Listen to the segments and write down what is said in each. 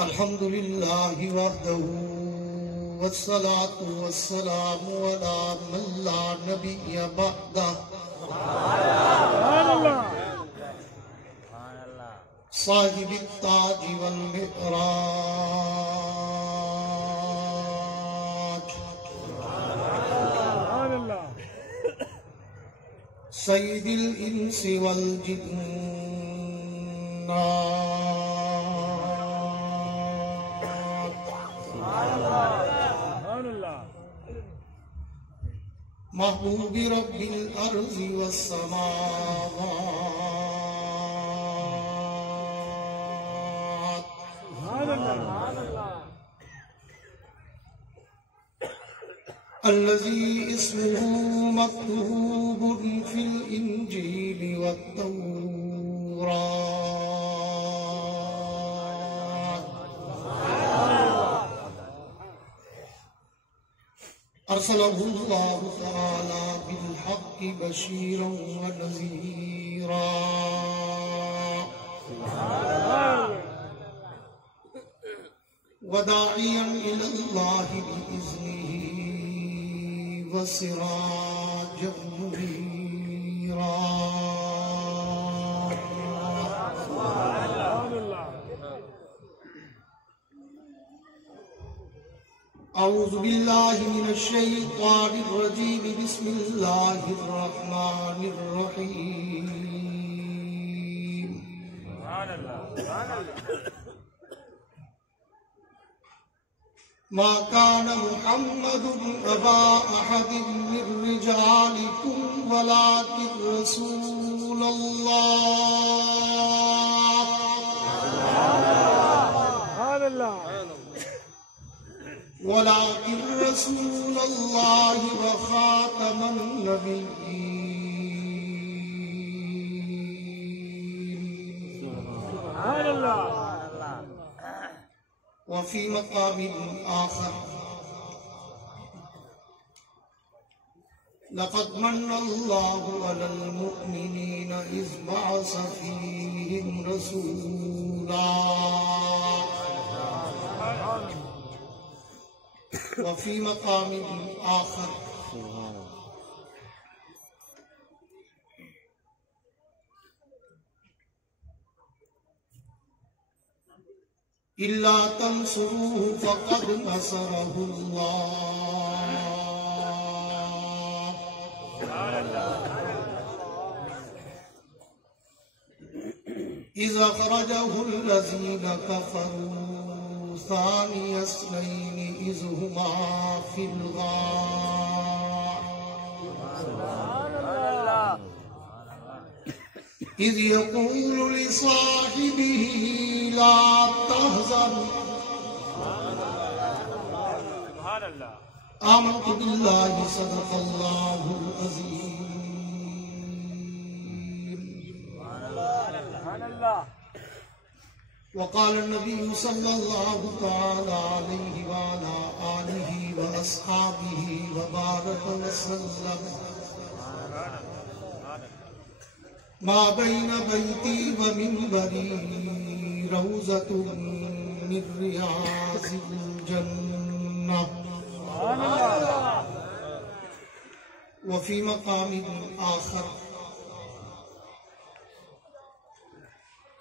الحمد لله وحده والصلاة والسلام على من لا نبي بعده صاحب التاج والمعراج سيد الإنس والجنات محبوب رب الأرض والسماوات الذي اسمه مكتوب في الإنجيل والتوراة أرسله الله تعالى بالحق بشيرا ونذيرا وداعيا إلى الله بإذنه وسراجا منيرا أعوذ بالله من الشيطان الرجيم بسم الله الرحمن الرحيم ما كان محمد أبا أحد من رجالكم ولكن رسول الله وخاتم النبيين وفي مقام آخر لقد من الله على المؤمنين إذ بعث فيهم رسولا وفي مقام آخر إلا تنصروه فقد نصره الله إذ أخرجه الذين كفروا ثاني اثنين إذ هما في الغار إذ يقول لصاحبه لا تحزن آمنت بالله صدق الله العظيم وقال النبي صلى الله تعالى عليه وعلى آله وأصحابه وبارك وسلم ما بين بيتي ومنبري روضة من رياض الجنة وفي مقام آخر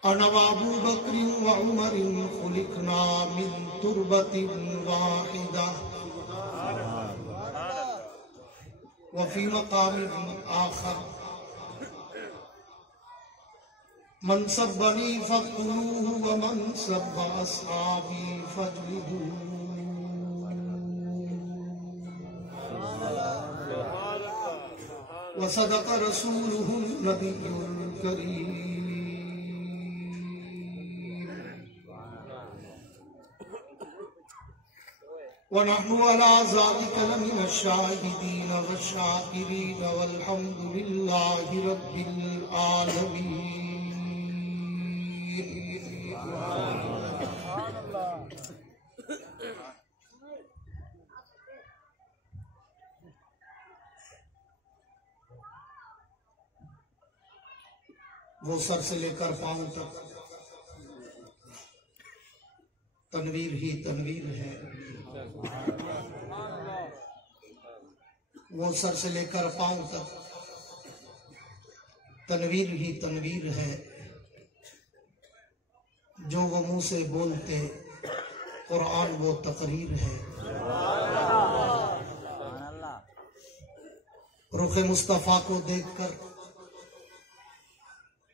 أنا وأبو بكر وعمر خلقنا من تربة واحدة وفي مقام آخر من سبني فاقتلوه ومن سب أصحابي فاجلدوه وصدق رسوله النبي الكريم ونحن على ذلك لمن الشاهدين والشاكرين والحمد لله رب العالمين وہ سر سے لے کر پاؤں تک تنویر ہی تنویر ہے، وہ سر سے لے کر پاؤں تک تنویر ہی تنویر ہے، جو وہ منہ سے بولتے قرآن وہ تقریر ہے۔ رخ مصطفیٰ کو دیکھ کر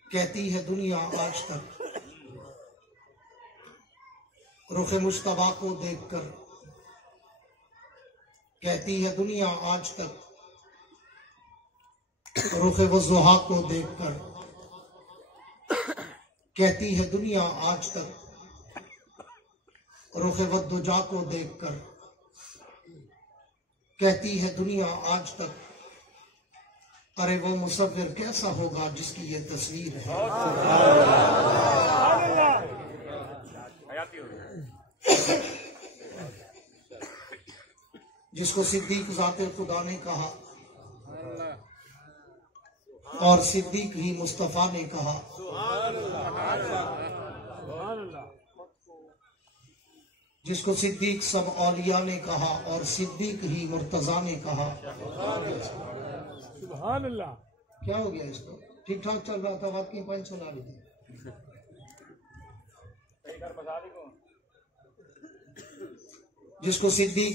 کہتی ہے دنیا آج تک، رخ مصطفیٰ کو دیکھ کر کہتی ہے دنیا آج تک، رخ وضحا کو دیکھ کر کہتی ہے دنیا آج تک، رخ والدجا کو دیکھ کر کہتی ہے دنیا آج تک، ارے وہ مصور کیسا ہوگا جس کی یہ تصویر ہے۔ جس کو صدیق ذات خدا نے کہا اور صدیق ہی مصطفیٰ نے کہا، جس کو صدیق سب اولیاء نے کہا اور صدیق ہی مرتضیٰ نے کہا۔ سبحان اللہ۔ کیا ہو گیا اس کو؟ ٹھیک ٹھاک چل رہا تھا، واقعی پانچ سنا رہی تھی۔ جس کو صدیق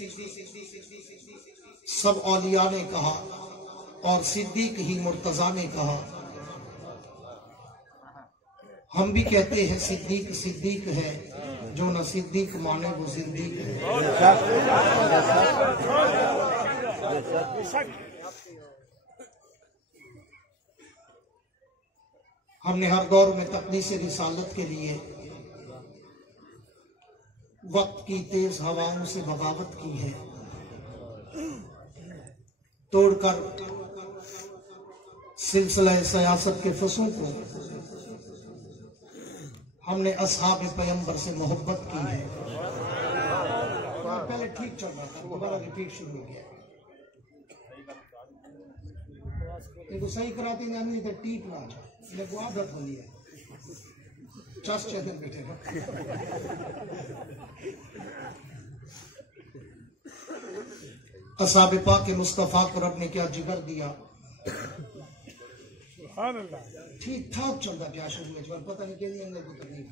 سب اولیاء نے کہا اور صدیق ہی مرتضیٰ نے کہا، ہم بھی کہتے ہیں صدیق صدیق ہے، جو نہ صدیق مانے وہ زندیق ہے۔ ہم نے ہر دور میں تقدیس رسالت کے لیے وقت کی تیز ہواؤں سے بغاوت کی ہے، توڑ کر سلسلہ سیاست کے فصوں کو ہم نے اصحاب پیغمبر سے محبت کی ہے۔ پہلے ٹھیک چل رہا تھا، دوبارہ ریپیٹ شروع ہو گیا۔ لیکن صحیح کراتی نہیں تھا، ٹھیک نہ آجا لیکن عادت ہو لیا چس چہدن بیٹھے گا۔ اصحاب پاک مصطفیٰ کو رب نے کیا جگر دیا۔ سبحان اللہ۔ ٹھیک ٹھاک چل رہا پیا شروع میں، جوان پتہ نہیں کہ نہیں اندر پتہ نہیں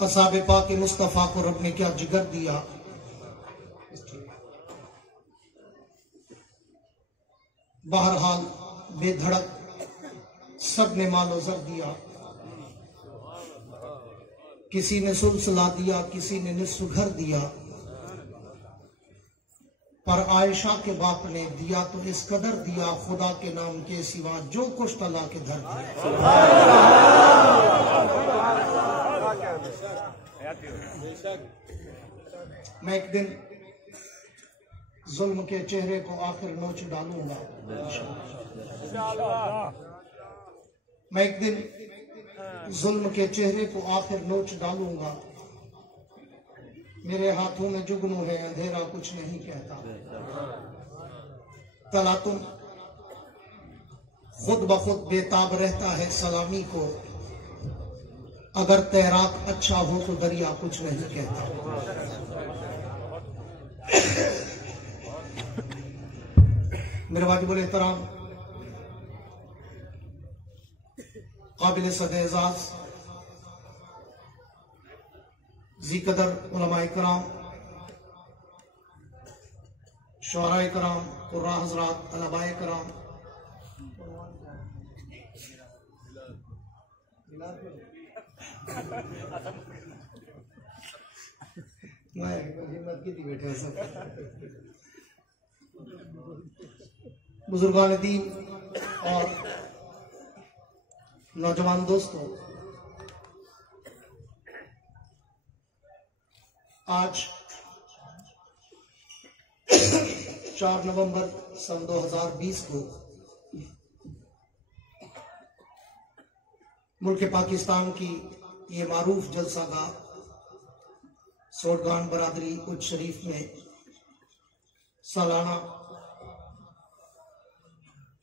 اصحاب پاک مصطفیٰ کو رب نے کیا جگر دیا۔ بہرحال بے دھڑک سب نے مال و زر دیا، کسی نے سلسلہ دیا، کسی نے نصف گھر دیا، پر عائشہ کے باپ نے دیا تو اس قدر دیا، خدا کے نام کے سوا جو کچھ تلا کے دھر دیا۔ میں ایک دن ظلم کے چہرے کو آخر نوچ ڈالوں گا، میں ایک دن ظلم کے چہرے کو آخر نوچ ڈالوں گا، میرے ہاتھوں میں جگنو ہے، اندھیرا کچھ نہیں کہتا، تلاتم خود بخود بے تاب رہتا ہے سلامی کو، اگر تیراک اچھا ہو تو دریا کچھ نہیں کہتا۔ میرے واجب الاحترام قابل صد اعزاز ذی قدر علماء کرام، شعراء کرام، قراء حضرات، طلباء کرام، بزرگان دین اور نوجوان دوستوں، آج 4 نومبر سن 2020 کو ملک پاکستان کی یہ معروف جلسہ گاہ سوڈگان برادری اچ شریف میں سالانہ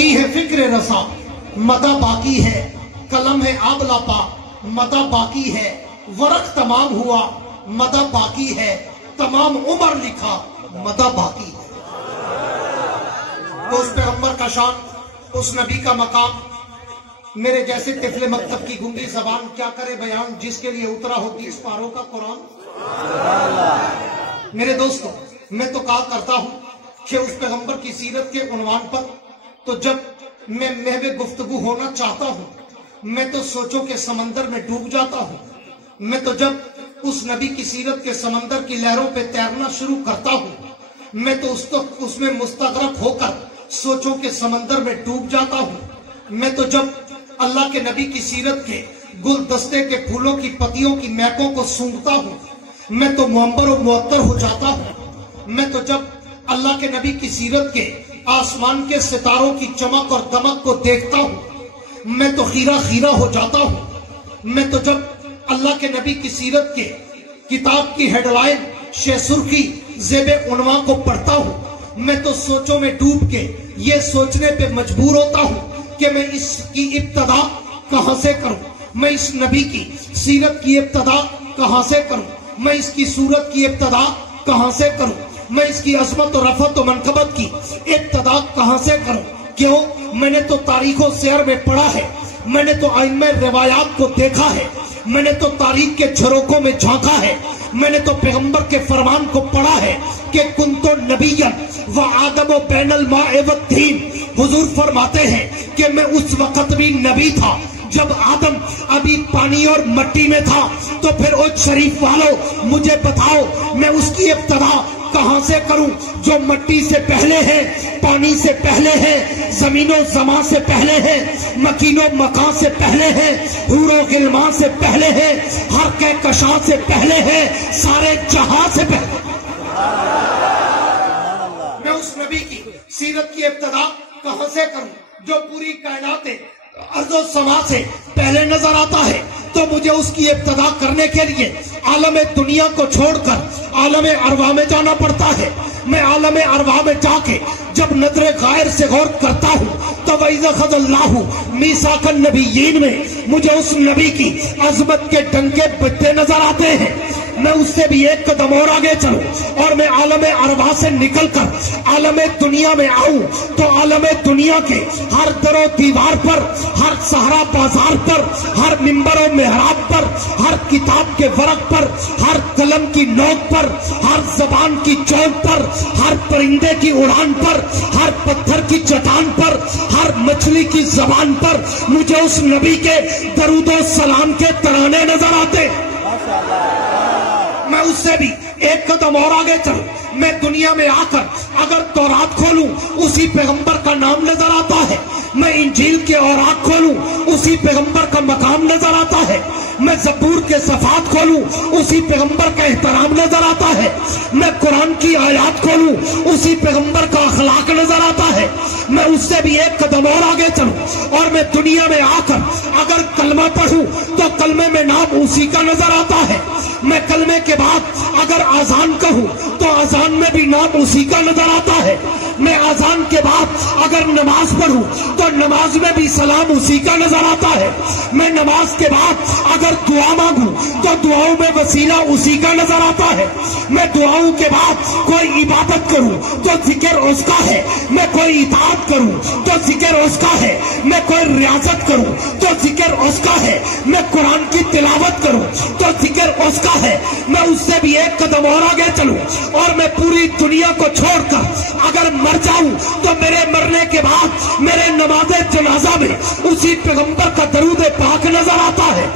کی ہے فکر رسا مدہ باقی ہے، قلم ہے آبلا پا مدہ باقی ہے، ورق تمام ہوا مدہ باقی ہے، تمام عمر لکھا مدہ باقی ہے۔ تو اس پیغمبر کا شان، اس نبی کا مقام، میرے جیسے طفل مکتب کی گنگی زبان کیا کرے بیان، جس کے لیے اترا ہو 30 پاروں کا قرآن۔ میرے دوستو، میں تو کہا کرتا ہوں کہ اس پیغمبر کی سیرت کے عنوان پر تو جب میں محو گفتگو ہونا چاہتا ہوں، میں تو سوچوں کے سمندر میں ڈوب جاتا ہوں۔ میں تو جب اس نبی کی سیرت کے سمندر کی لہروں پہ تیرنا شروع کرتا ہوں، میں تو اس میں مستغرق ہو کر سوچوں کے سمندر میں ڈوب جاتا ہوں۔ میں تو جب اللہ کے نبی کی سیرت کے گلدستے کے پھولوں کی پتیوں کی مہکوں کو سونگھتا ہوں، میں تو منبر و معطر ہو جاتا ہوں۔ میں تو جب اللہ کے نبی کی سیرت کے آسمان کے ستاروں کی چمک اور دمک کو دیکھتا ہوں، میں تو خیرہ خیرہ ہو جاتا ہوں۔ میں تو جب اللہ کے نبی کی سیرت کے کتاب کی ہیڈ لائن شہ سرخی زیب عنوان کو پڑھتا ہوں، میں تو سوچوں میں ڈوب کے یہ سوچنے پہ مجبور ہوتا ہوں کہ میں اس کی ابتدا کہاں سے کروں، میں اس نبی کی سیرت کی ابتدا کہاں سے کروں، میں اس کی صورت کی ابتدا کہاں سے کروں، میں اس کی عظمت و رفعت و منقبت کی ابتدا کہاں سے کروں۔ کیوں؟ میں نے تو تاریخ و سیر میں پڑھا ہے، میں نے تو ائمہ روایات کو دیکھا ہے، میں نے تو تاریخ کے جھروکوں میں جھانکا ہے، میں نے تو پیغمبر کے فرمان کو پڑھا ہے کہ کنتو نبیًا وآدم بین الماء والطین۔ حضور فرماتے ہیں کہ میں اس وقت بھی نبی تھا جب آدم ابھی پانی اور مٹی میں تھا۔ تو پھر او شریف والوں مجھے بتاؤ میں اس کی ابتدا کہاں سے کروں جو مٹی سے پہلے ہے، پانی سے پہلے ہے، زمین و زمان سے پہلے ہے، مکین و مکان سے پہلے ہے، حور و غلمان سے پہلے ہے، ہر کہکشاں سے پہلے ہے، سارے جہاں سے پہلے۔ میں اس نبی کی سیرت کی ابتدا کہاں سے کروں جو پوری کائنات ارض و سما سے پہلے نظر آتا ہے؟ تو مجھے اس کی ابتدا کرنے کے لیے عالم دنیا کو چھوڑ کر عالم ارواح میں جانا پڑتا ہے۔ میں عالم ارواح میں جا کے جب نظر غائر سے غور کرتا ہوں تو وَإِذَا أَخَذَ اللَّهُ مِيثَاقَ النَّبِيِّينَ میں مجھے اس نبی کی عظمت کے ڈنکے بجتے نظر آتے ہیں۔ میں اس سے بھی ایک قدم اور آگے چلوں اور میں عالم ارواح سے نکل کر عالم دنیا میں آؤں تو عالم دنیا کے ہر در و دیوار پر، ہر صحرا بازار پر، ہر منبر و محراب پر، ہر کتاب کے ورق پر، ہر قلم کی نوک پر، ہر زبان کی چوک پر، ہر پرندے کی اڑان پر، ہر پتھر کی چٹان پر، ہر مچھلی کی زبان پر مجھے اس نبی کے درود و سلام کے ترانے نظر آتے۔ میں اس سے بھی ایک قدم اور آگے چلوں، میں دنیا میں آ کر اگر تورات کھولوں اسی پیغمبر کا نام نظر آتا ہے، میں انجیل کے اوراق کھولوں اسی پیغمبر کا مقام نظر آتا ہے، میں زبور کے صفحات کھولوں اسی پیغمبر کا احترام نظر آتا ہے، میں قرآن کی آیات کھولوں اسی پیغمبر کا اخلاق نظر آتا ہے۔ میں اس سے بھی ایک قدم اور آگے چلوں اور میں دنیا میں آ کر اگر کلمہ پڑھوں تو کلمے میں نام اسی کا نظر آتا ہے، میں کلمے کے بعد اگر آذان کہوں تو آذان میں بھی نام اسی کا نظر آتا ہے، میں آذان کے بعد اگر نماز پڑھوں تو نماز میں بھی سلام اسی کا نظر آتا ہے، میں نماز کے بعد اگر دعا مانگوں تو دعاؤں میں وسیلہ اسی کا نظر آتا ہے، میں دعاؤں کے بعد کوئی عبادت کروں تو ذکر اس کا ہے، میں کوئی اطاعت کروں تو ذکر اس کا ہے، میں کوئی ریاضت کروں تو ذکر اس کا ہے، میں قرآن کی تلاوت کروں تو ذکر اس کا ہے۔ میں اس سے بھی ایک قدم اور آگے چلوں اور میں پوری دنیا کو چھوڑ کر اگر مر جاؤں تو میرے مرنے کے بعد میرے نماز جنازہ میں اسی پیغمبر کا درود پاک نظر آتا ہے۔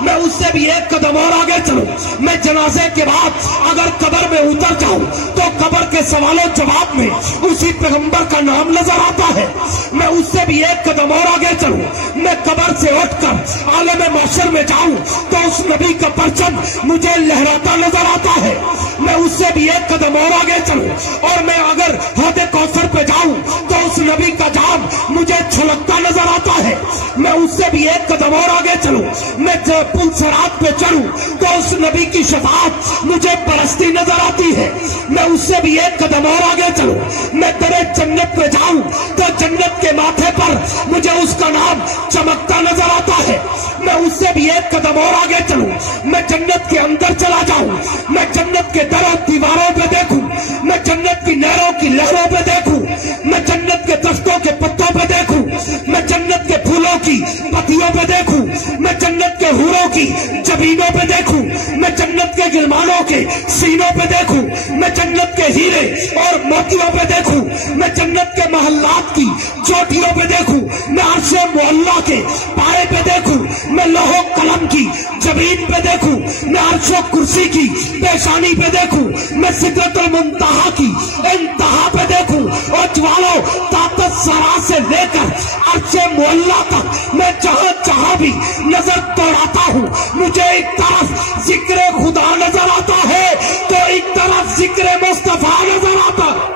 میں اس سے بھی ایک قدم اور آگے چلوں، میں جنازے کے بعد اگر قبر میں اتر جاؤں تو قبر کے سوال و جواب میں اسی پیغمبر کا نام نظر آتا ہے۔ میں اس سے بھی ایک قدم اور آگے چلوں، میں قبر سے اٹھ کر عالم محشر میں جاؤں تو اس نبی کا پرچم مجھے لہراتا نظر آتا ہے۔ میں اس سے بھی ایک قدم اور آگے چلوں اور میں اگر حوض کوثر پہ جاؤں تو اس نبی کا جام مجھے چھلکتا نظر آتا ہے۔ ہے میں اس سے بھی ایک قدم اور آگے چلوں، میں جب پل صراط پہ چڑھوں تو اس نبی کی شفاعت مجھے برستی نظر آتی ہے، میں اس سے بھی ایک قدم اور آگے چلوں، میں درے جنت پہ جاؤں تو جنت کے ماتھے پر مجھے اس کا نام چمکتا نظر آتا ہے، میں اس سے بھی ایک قدم اور آگے چلوں، میں جنت کے اندر چلا جاؤں، میں جنت کے در و دیواروں پہ دیکھوں، میں جنت کی نہروں کی لہروں پہ دیکھوں، میں جنت کے درختوں کے پتوں پہ دیکھوں، میں جنت کے پھولوں کی پتیوں پہ دیکھوں، میں جنت کے حوروں کی جبینوں پہ دیکھوں، میں جنت کے غلمانوں کے سینوں پہ دیکھوں، میں جنت کے ہیرے اور موتیوں پہ دیکھوں، میں جنت کے محلات کی چوٹیوں پہ دیکھوں، میں عرش معلیٰ کے پائے پہ دیکھوں، میں لوح و قلم کی جبین پہ دیکھوں، میں عرش و کرسی کی پیشانی پہ دیکھوں، میں سدرۃ المنتہا کی انتہا پہ دیکھوں، اور جوالوں طاقت سرا سے لے کر عرش معلیٰ تک میں جہاں جہاں بھی نظر دوڑاتا ہوں مجھے ایک طرف ذکر خدا نظر آتا ہے تو ایک طرف ذکر مصطفیٰ نظر آتا ہے۔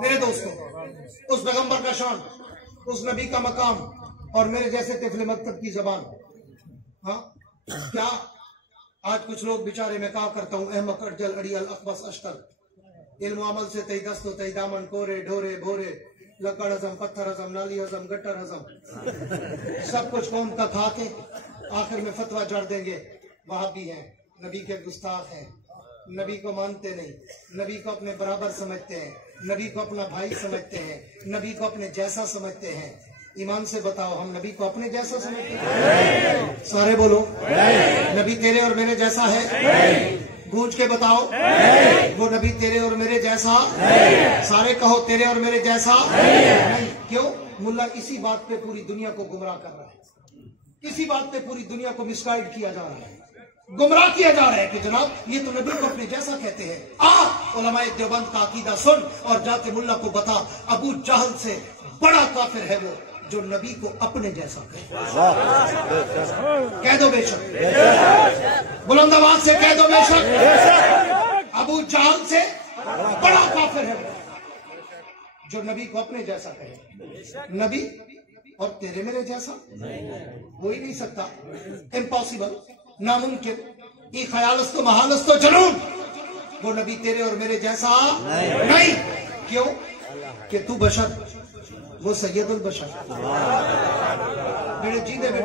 میرے دوستوں، اس پیغمبر کا شان، اس نبی کا مقام اور میرے جیسے طفل مکتب کی زبان، ہاں کیا آج کچھ لوگ بیچارے میں کہا کرتا ہوں احمق ارجل اڑیل اخبص اشتر، علم و عمل سے تئی دست و تئی دامن، کورے ڈھورے بھورے، لکڑ ہضم، پتھر ہضم، نالی ہضم، گٹر ہضم، سب کچھ قوم کا کھا کے آخر میں فتویٰ جڑ دیں گے وہابی ہیں، نبی کے گستاخ ہیں، نبی کو مانتے نہیں، نبی کو اپنے برابر سمجھتے ہیں، نبی کو اپنا بھائی سمجھتے ہیں، نبی کو اپنے جیسا سمجھتے ہیں۔ ایمان سے بتاؤ ہم نبی کو اپنے جیسا سمجھتے ہیں؟ سارے بولو نبی تیرے اور میرے جیسا ہے؟ گونج کے بتاؤ وہ نبی تیرے اور میرے جیسا؟ سارے کہو تیرے اور میرے جیسا نہیں۔ کیوں؟ ملا اسی بات پہ پوری دنیا کو گمراہ کر رہا ہے، اسی بات پہ پوری دنیا کو مس گائیڈ کیا جا رہا ہے، گمراہ کیا جا رہا ہے کہ جناب یہ تو نبی کو اپنے جیسا کہتے ہیں۔ علماء دیوبند کا عقیدہ سن اور جا کے ملا کو بتا ابو جہل سے بڑا کافر ہے وہ جو نبی کو اپنے جیسا کہتے ہیں۔ کہہ دو بے شک، بلند آواز سے کہہ دو بے شک، ابو جہل سے بڑا کافر ہے وہ جو نبی کو اپنے جیسا کہے۔ نبی اور تیرے میرے جیسا ہو ہی نہیں سکتا، امپاسبل، ناممکن، یہ خیالست و محالست و جنون، وہ نبی تیرے اور میرے جیسا نہیں۔ کیوں؟ کہ تو بشر، وہ سید البشر، میرے جینے میں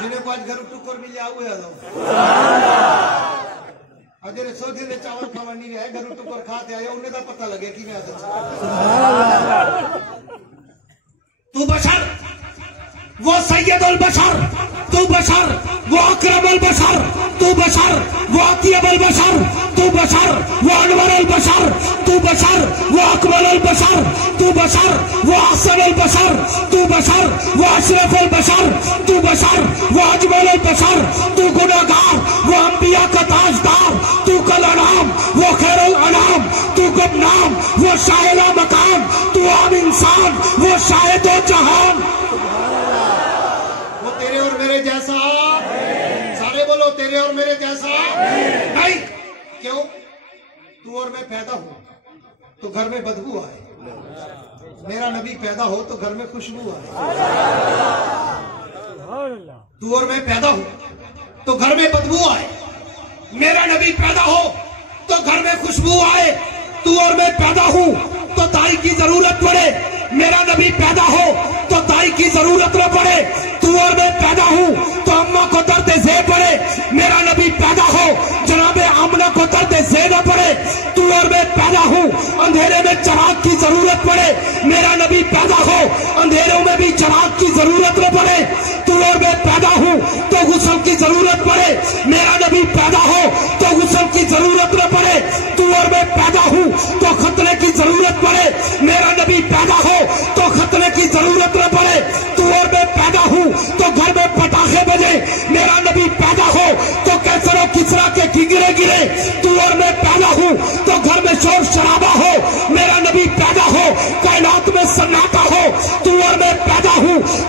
جنہیں کو آج گھر ٹکر بھی لیا ہوئے اجے سو دن چاول کھانا نہیں رہے، گھر ٹکر کھاتے آئے انہیں دا پتہ لگے کہ میں تو بشر، وہ سید البشر، تو بشر، وہ اکرم البشر، تو بشر، وہ اطیب البشر، تو بشر، وہ انور البشر، تو بشر، وہ اکمل البشر، تو بشر، وہ احسن البشر، تو بشر، وہ اشرف البشر، تو بشر، وہ اجمل البشر، تو گناہگار، وہ انبیاء کا تاجدار، تو کل انعام، وہ خیر الانام، تو گمنام، وہ شاہلا مقام، تو عام انسان، وہ شاہد و جہان، وہ تیرے اور میرے جیسا، سارے بولو تیرے اور میرے جیسا نہیں۔ کیوں؟ تو اور میں پیدا ہوں تو گھر میں بدبو آئے، میرا نبی پیدا ہو تو گھر میں خوشبو آئے۔ تو اور میں پیدا ہوں تو گھر میں بدبو آئے، میرا نبی پیدا ہو تو گھر میں خوشبو آئے۔ تو اور میں پیدا ہوں تو دائی کی ضرورت پڑے، میرا نبی پیدا ہو تو دائی کی ضرورت نہ پڑے۔ تو اور میں پیدا ہوں تو اماں کو درد زے پڑے، میرا نبی پیدا ہو جناب آمنہ کو درد زے نہ پڑے۔ تو اور میں پیدا ہوں اندھیرے میں چراغ کی ضرورت پڑے، میرا نبی پیدا ہو اندھیروں میں بھی چراغ کی ضرورت نہ پڑے۔ تو اور میں پیدا ہوں تو غسل کی ضرورت پڑے، میرا نبی پیدا ہو تو غسل کی ضرورت نہ پڑے۔ تو اور میں پیدا ہوں تو ختنے کی ضرورت پڑے، میرا نبی پیدا ہو تو ختنے کی ضرورت نہ پڑے۔ تو اور میں پیدا ہوں تو گھر میں پٹاخے بجے، میرا نبی پیدا ہو تو کیسر و کسرا کے کنگرے گرے۔ تو اور میں پیدا ہوں تو گھر میں شور شرابہ ہو، میرا نبی پیدا ہو کائنات میں سناٹا ہو۔ تو اور میں پیدا ہوں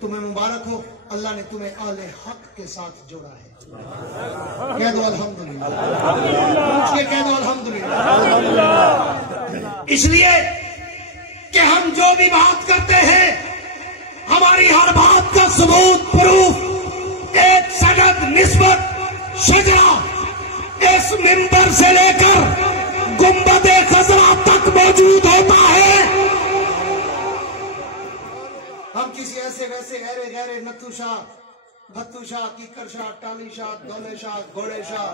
تمہیں مبارک ہو، اللہ نے تمہیں اہل حق کے ساتھ جوڑا ہے۔ کہہ دو الحمدللہ، پوچھ کے کہہ دو الحمدللہ۔ اس لیے کہ ہم جو بھی بات کرتے ہیں، ہماری ہر بات کا ثبوت، پروف، ایک سند، نسبت، شجرہ اس منبر سے لے کر گنبد خضرا تک موجود ہوتا ہے۔ ہم کسی ایسے ویسے غیر نتھو شاہ، بھتو شاہ، کیکر شاہ، ٹالی شاہ، دولے شاہ، گھوڑے شاہ،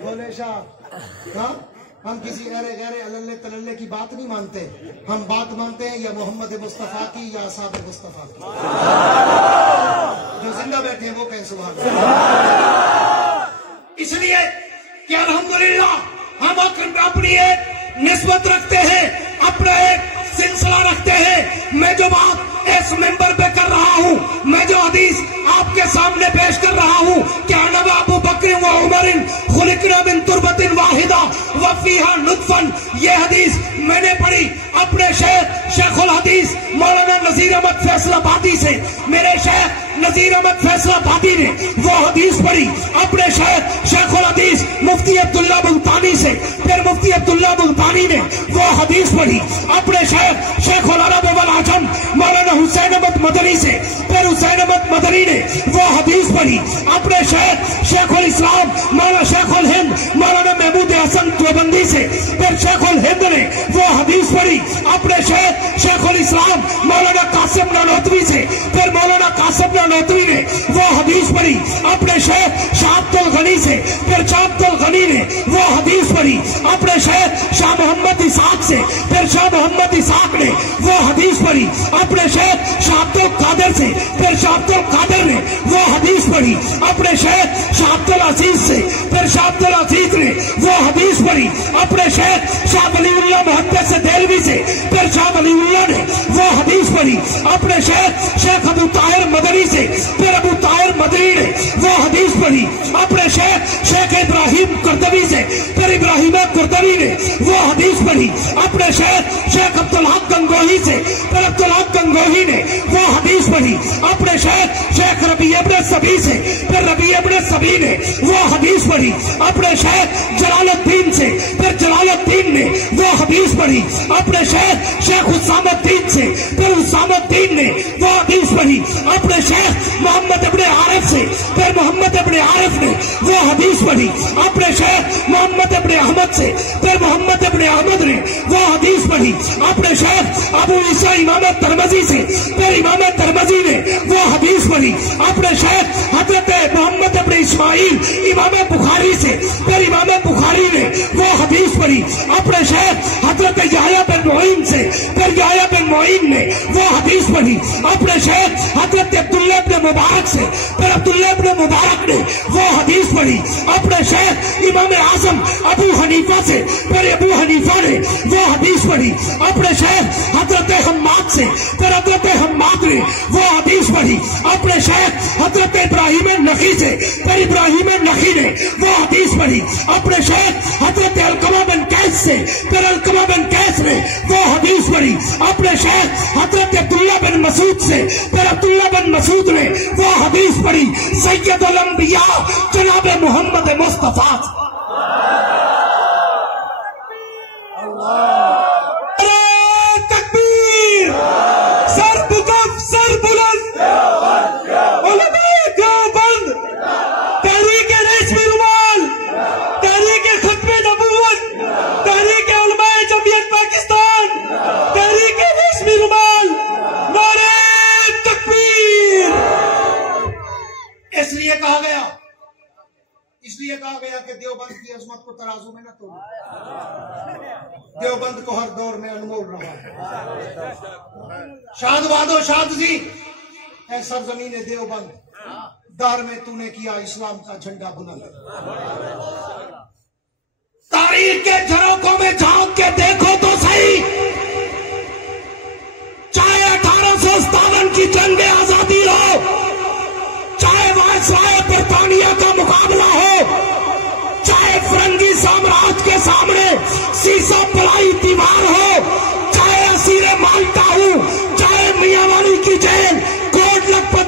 بھولے شاہ، ہم کسی غیر اللہ تللے کی بات نہیں مانتے، ہم بات مانتے ہیں یا محمد مصطفیٰ کی یا اصحاب مصطفیٰ کی۔ جو زندہ بیٹھے ہیں وہ کہیں سبحان اللہ۔ اس لیے کہ الحمدللہ ہم اپنی ایک نسبت رکھتے ہیں، اپنا ایک سلسلہ رکھتے ہیں۔ میں جو بات اس منبر پہ کر رہا ہوں، میں جو حدیث آپ کے سامنے پیش کر رہا ہوں کہ انما ابو بکر و عمر خلقنا من تربت واحدہ وفیہا نطفا، یہ حدیث میں نے پڑھی اپنے شیخ الحدیث مولانا نذیر احمد فیصل آبادی سے۔ میرے شیخ نذیر احمد فیصل آبادی نے وہ حدیث پڑھی اپنے شیخ الحدیث مفتی عبداللہ ملتانی سے، پھر مفتی عبداللہ ملتانی نے وہ حدیث پڑھی اپنے شیخ العرب والعجم مولانا حسین احمد مدنی سے، پھر حسین احمد مدنی نے وہ حدیث پڑھی اپنے شیخ الاسلام مولانا شیخ الہند مولانا محمود حسن دیوبندی سے، پھر شیخ الہند نے وہ حدیث پڑھی اپنے شیخ الاسلام مولانا قاسم نانوتوی سے، پھر مولانا قاسم نانوتوی نے وہ حدیث پڑھی اپنے شیخ شاہ عبد الغنی سے، پھر شاہ عبد الغنی نے وہ حدیث پڑھی اپنے شیخ شاہ محمد اسحاق سے، پھر شاہ محمد اسحاق نے وہ حدیث پڑھی اپنے شیخ شاہ عبد القادر سے، پھر شاہ عبد القادر نے وہ حدیث پڑھی اپنے شیخ شاہ عبد العزیز سے، پھر شاہ عبد العزیز نے وہ حدیث پڑھی اپنے شیخ شاہ ولی اللہ محدث دہلوی سے، پھر شاہ ولی اللہ نے وہ حدیث پڑھی اپنے شیخ ابو طاہر مدنی سے، پھر ابو طاہر مدنی نے وہ حدیث پڑھی اپنے شیخ ابراہیم قردوی سے، پھر ابراہیم قردوی نے وہ حدیث پڑھی اپنے شیخ عبدالحق گنگوہی سے، پھر عبدالحق گنگوہی نے وہ حدیث پڑھی اپنے شیخ ربیع ابن سبی سے، پھر ربیع ابن سبی نے وہ حدیث پڑھی اپنے شیخ جلال الدین سے، پھر جلال الدین نے وہ حدیث پڑھی اپنے شیخ حسام الدین سے، پھر حسام الدین نے وہ حدیث پڑھی اپنے شیخ محمد ابن عارف سے، پھر محمد ابن عارف نے وہ حدیث پڑھی اپنے شیخ محمد ابن احمد سے، پھر محمد ابن احمد نے وہ حدیث پڑھی اپنے شیخ ابو عیسیٰ امام ترمذی سے، پھر امام ترمذی نے وہ حدیث پڑھی اپنے شیخ حضرت محمد ابن اسماعیل امام بخاری سے، پھر امام بخاری نے وہ حدیث پڑھی اپنے شیخ حضرت یحییٰ بن معین سے، پھر یحییٰ بن معین نے وہ حدیث پڑھی اپنے شیخ حضرت عبداللہ ابن مبارک سے، پھر عبداللہ ابن مبارک نے وہ حدیث پڑھی اپنے شیخ امام اعظم ابو حنیفہ سے، پھر ابو حنیفہ نے وہ حدیث پڑھی اپنے شیخ حضرت حماد سے، پھر حضرت حماد نے وہ حدیث پڑھی اپنے شیخ حضرت ابراہیم نخی سے، پھر ابراہیم نخی نے وہ حدیث پڑھی اپنے شیخ حضرت علقمہ بن قیس سے، پھر علقمہ بن قیس نے وہ حدیث پڑھی اپنے شیخ حضرت عبداللہ بن مسعود سے، پھر عبداللہ بن مسعود نے وہ حدیث پڑھی سید الانبیاء جناب محمد مصطفیٰ۔ تکبیر، سر بکف، سر بلند، علماء دیوبند، تحریک ریشمی رومال، تحریک ختم نبوت، تحریک علماء جمعیت پاکستان، تحریک ریشمی رومال، نعرہ تکبیر۔ اس لیے کہا گیا کہ دیوبند کی عظمت کو ترازو میں نہ توڑو، دیوبند کو ہر دور میں انمول رہا ہے۔ شاد وادو شاد جی، اے سرزمین دیوبند، دار میں تو نے کیا اسلام کا جھنڈا بلند۔ تاریخ کے جھروکوں میں جھانک کے دیکھو تو صحیح، چاہے 1857 کی جنگ آزادی ہو، چاہے وائسرائے برطانیہ کا مقابلہ ہو، چاہے فرنگی سامراج کے سامنے سیسا پلائی دیوار ہو، چاہے اسیر مالٹا ہو، چاہے میاں والی کی جیل، کوٹ لکھپت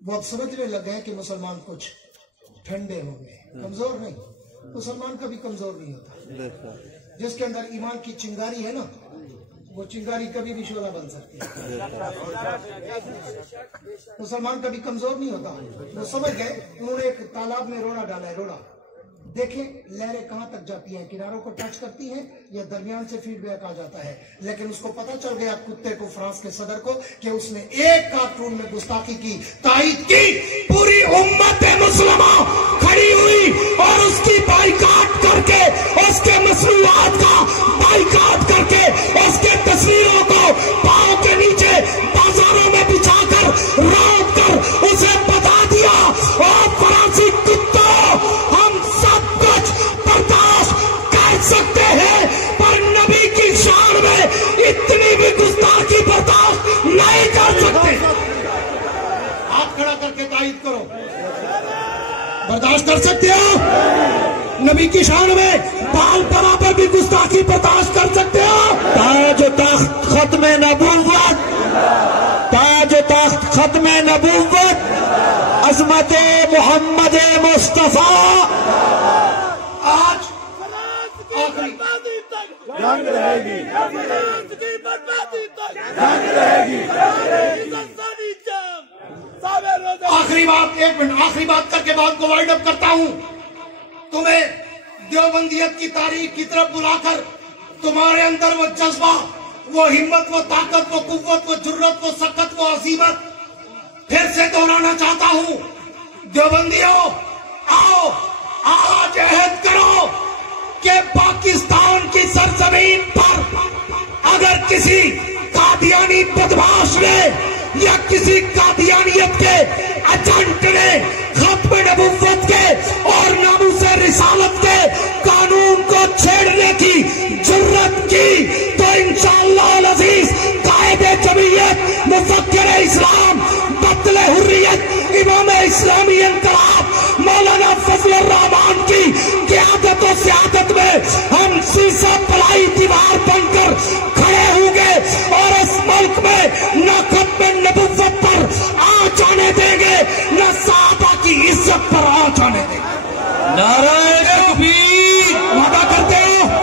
وہ اب سمجھنے لگ گئے کہ مسلمان کچھ ٹھنڈے ہو گئے. کمزور نہیں، مسلمان کبھی کمزور نہیں ہوتا. جس کے اندر ایمان کی چنگاری ہے نا، وہ چنگاری کبھی بھی شعلہ بن سکتی ہے. مسلمان کبھی کمزور نہیں ہوتا. وہ سمجھ گئے. انہوں نے ایک تالاب میں روڑا ڈالا ہے. روڑا دیکھیں لہریں کہاں تک جاتی ہیں، کناروں کو ٹچ کرتی ہیں یا درمیان سے فیڈ بیک آ جاتا ہے. لیکن اس کو پتا چل گیا کتے کو، فرانس کے صدر کو، کہ اس نے ایک کارٹون میں گستاخی کی، تائید کی. پوری امت مسلمہ کھڑی ہوئی اور اس کی بائیکاٹ کر کے، اس کے مصنوعات کا بائیکاٹ کر کے، اس کے تصویروں کو پاؤں کے نیچے بازاروں میں بچھا کر روک کر اسے بتا دیا، اور فرانسی کتوں، ہم سب کچھ برداشت کر سکتے ہیں پر نبی کی شان میں اتنی بھی گستاخی برداشت نہیں کر سکتے. ہاتھ کھڑا کر کے تائید کرو. برداشت کر سکتے ہو؟ نبی کی شان میں بال پرا پر بھی گستاخی برداشت کر سکتے ہو؟ تاج و تخت ختم نبوت، تاج و تخت ختم نبوت، عظمت محمد مصطفیٰ. آج آخری جنگ رہے گی، بربادی تک جنگ رہے گی. آخری بات، ایک منٹ آخری بات کر کے بات کو وائنڈ اپ کرتا ہوں. تمہیں دیوبندیت کی تاریخ کی طرف بلا کر تمہارے اندر وہ جذبہ، وہ ہمت، وہ طاقت، وہ قوت، وہ جرت، وہ سخت، وہ عزیمت پھر سے دہرانا چاہتا ہوں. دیوبندیوں آؤ، آج عہد کرو کہ پاکستان کی سرزمین پر اگر کسی قادیانی بدماش نے یا کسی قادیانیت کے ایجنٹ نے ختم نبوت کے اور ناموس رسالت کے قانون کو چھیڑنے کی جرت کی تو انشاءاللہ العزیز قائد جمعیت، مفکر اسلام، بطل حریت، امام اسلامی انقلاب مولانا فضل الرحمان کی قیادت و سیادت میں ہم سیسا پلائی دیوار بن کر کھڑے ہوں گے اور اس ملک میں نہ ختم نبوت پر آ جانے دیں گے، نہ صحابہ کی عزت پر آ جانے دیں گے. نعرہ تکبیر. وعدہ کرتے ہو؟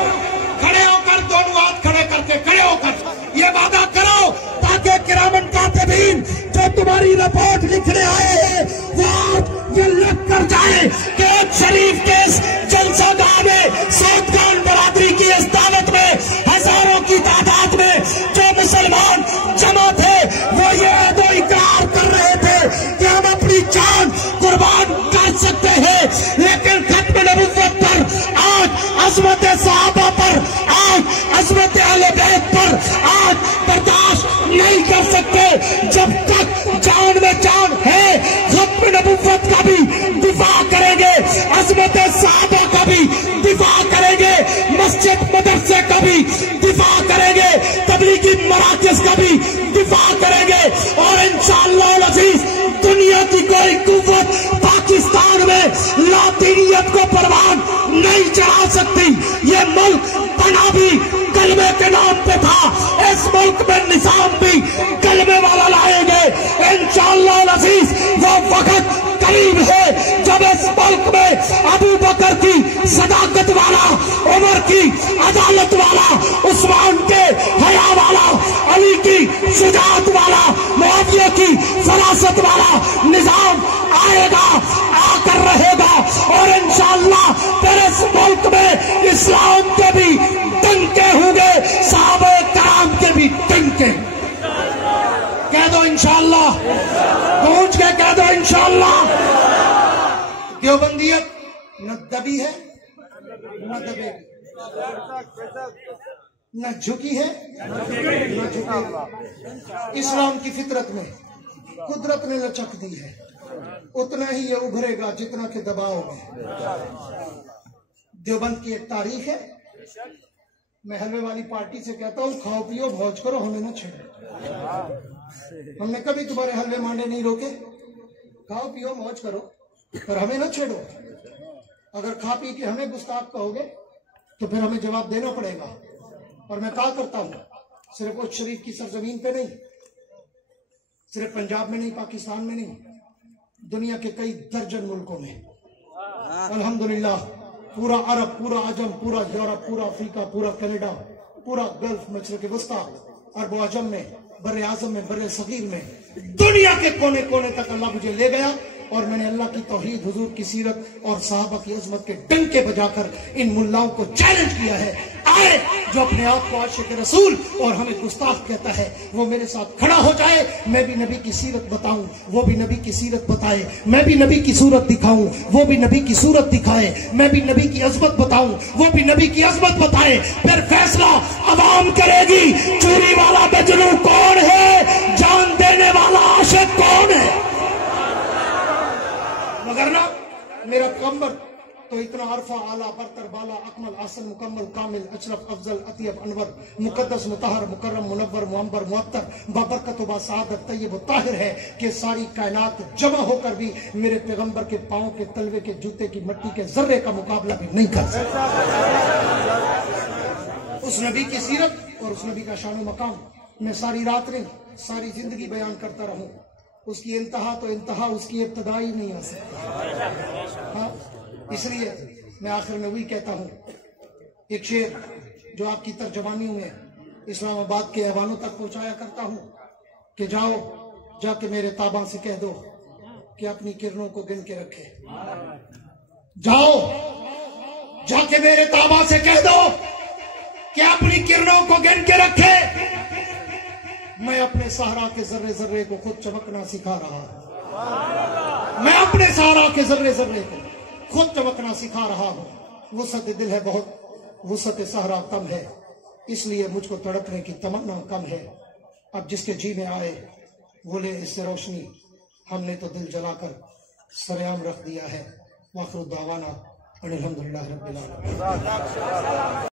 کھڑے ہو کر دونوں ہاتھ کھڑے کر کے، کھڑے ہو کر یہ وعدہ کرو تاکہ کرامن کاتبین جو تمہاری رپورٹ لکھنے آئے ہیں وہ آج یہ لکھ کر جائیں کہ ایک شریف کے اس جلسہ گاہ میں سعود خان برادری کی اس دعوت میں ہزاروں کی تعداد میں جو مسلمان جمع تھے وہ یہ عہد و اقرار کر رہے تھے کہ ہم اپنی جان قربان کر سکتے ہیں، لیکن ختم نبوت پر آج، عظمت صحابہ پر آج، عظمت اہل بیت پر آج برداشت نہیں کر سکتے. جب تک جان میں جان ہے ختم نبوت کا بھی دفاع کریں گے، عظمت صحابہ کا بھی دفاع کریں گے، مسجد مدرسے کا بھی دفاع کریں گے، تبلیغی مراکز کا بھی دفاع کریں گے، اور انشاءاللہ العزیز دنیا کی کوئی قوت پاکستان میں لاطینیت کو پروان نہیں چڑھا سکتی. یہ ملک بنا بھی کلمے کے نام پہ تھا، اس ملک میں نظام بھی کلمے والا لائیں گے انشاءاللہ العزیز. وہ وقت قریب ہے جب اس ملک میں ابو بکر کی صداقت والا، عمر کی عدالت والا، عثمان کے حیا والا، علی کی شجاعت والا، معاویہ کی فراست والا نظام آئے گا، آ کر رہے گا، اور انشاءاللہ پھر اس ملک میں اسلام کے بھی ڈنکے ہوں گے، صحابہ کرام کے بھی ڈنکے. کہہ دو انشاءاللہ، پہنچ کے کہہ دو انشاءاللہ. دیوبندیت نہ دبی ہے نہ دبے گی، نہ جھکی ہے نہ جھکے گی. اسلام کی فطرت میں قدرت نے لچک دی ہے، اتنا ہی یہ ابھرے گا جتنا کہ دباؤ میں. دیوبند کی ایک تاریخ ہے. میں حلوے والی پارٹی سے کہتا ہوں کھاؤ پیو موج کرو، ہمیں نہ چھیڑو. ہم نے کبھی تمہارے حلوے مانڈے نہیں روکے. کھاؤ پیو موج کرو پر ہمیں نہ چھیڑو. اگر کھا پی کے ہمیں گستاخ کہو گے تو پھر ہمیں جواب دینا پڑے گا. اور میں کہا کرتا ہوں صرف اس شریف کی سرزمین پہ نہیں، صرف پنجاب میں نہیں، پاکستان میں نہیں، دنیا کے کئی درجن ملکوں میں الحمدللہ، پورا عرب، پورا عجم، پورا یورپ، پورا افریقہ، پورا کینیڈا، پورا گلف، مشرق وسطیٰ، عرب و عجم میں، بر اعظم میں، بر صغیر میں، دنیا کے کونے کونے تک اللہ مجھے لے گیا، اور میں نے اللہ کی توحید، حضور کی سیرت اور صحابہ کی عظمت کے ڈنکے بجا کر ان ملاؤں کو چیلنج کیا ہے، آئے جو اپنے آپ کو عاشق رسول اور ہمیں گستاخ کہتا ہے، وہ میرے ساتھ کھڑا ہو جائے، میں بھی نبی کی سیرت بتاؤں، وہ بھی نبی کی سیرت بتائے، میں بھی نبی کی صورت دکھاؤں، وہ بھی نبی کی صورت دکھائے، میں بھی نبی کی عظمت بتاؤں، وہ بھی نبی کی عظمت بتائے، پھر فیصلہ عوام کرے گی، چوری والا بجنو کون ہے، جان دینے والا عاشق کون ہے۔ مگر نہ میرا پیغمبر تو اتنا عرفہ، اعلیٰ، برتر، بالا، اکمل، احسن، مکمل، کامل، اشرف، افضل، اطیب، انور، مقدس، مطہر، مکرم، منور، معمبر، معطر، بابرکت و باسعادت، طیب و طاہر ہے کہ ساری کائنات جمع ہو کر بھی میرے پیغمبر کے پاؤں کے تلوے کے جوتے کی مٹی کے ذرے کا مقابلہ بھی نہیں کر سکتا۔ اس نبی کی سیرت اور اس نبی کا شان و مقام میں ساری رات نہیں، ساری زندگی بیان کرتا رہوں، اس کی انتہا تو انتہا اس کی ابتدا ہی نہیں آ سکتی۔ ہاں، اس لیے میں آخر میں وہی کہتا ہوں، ایک شعر جو آپ کی ترجمانیوں میں اسلام آباد کے ایوانوں تک پہنچایا کرتا ہوں کہ جاؤ جا کے میرے تاباں سے کہہ دو کہ اپنی کرنوں کو گن کے رکھے، جاؤ جا کے میرے تاباں سے کہہ دو کہ اپنی کرنوں کو گن کے رکھے، میں اپنے صحرا کے ذرے ذرے کو خود چمکنا سکھا رہا ہوں، میں اپنے صحرا کے ذرے ذرے کو خود چمکنا سکھا رہا ہوں۔ وسعت دل ہے بہت، وسعت صحرا کم ہے، اس لیے مجھ کو تڑپنے کی تمنا کم ہے، اب جس کے جی میں آئے وہ لے اس سے روشنی، ہم نے تو دل جلا کر سریام رکھ دیا ہے۔ وآخر دعوانا ان الحمدللہ رب العالمین۔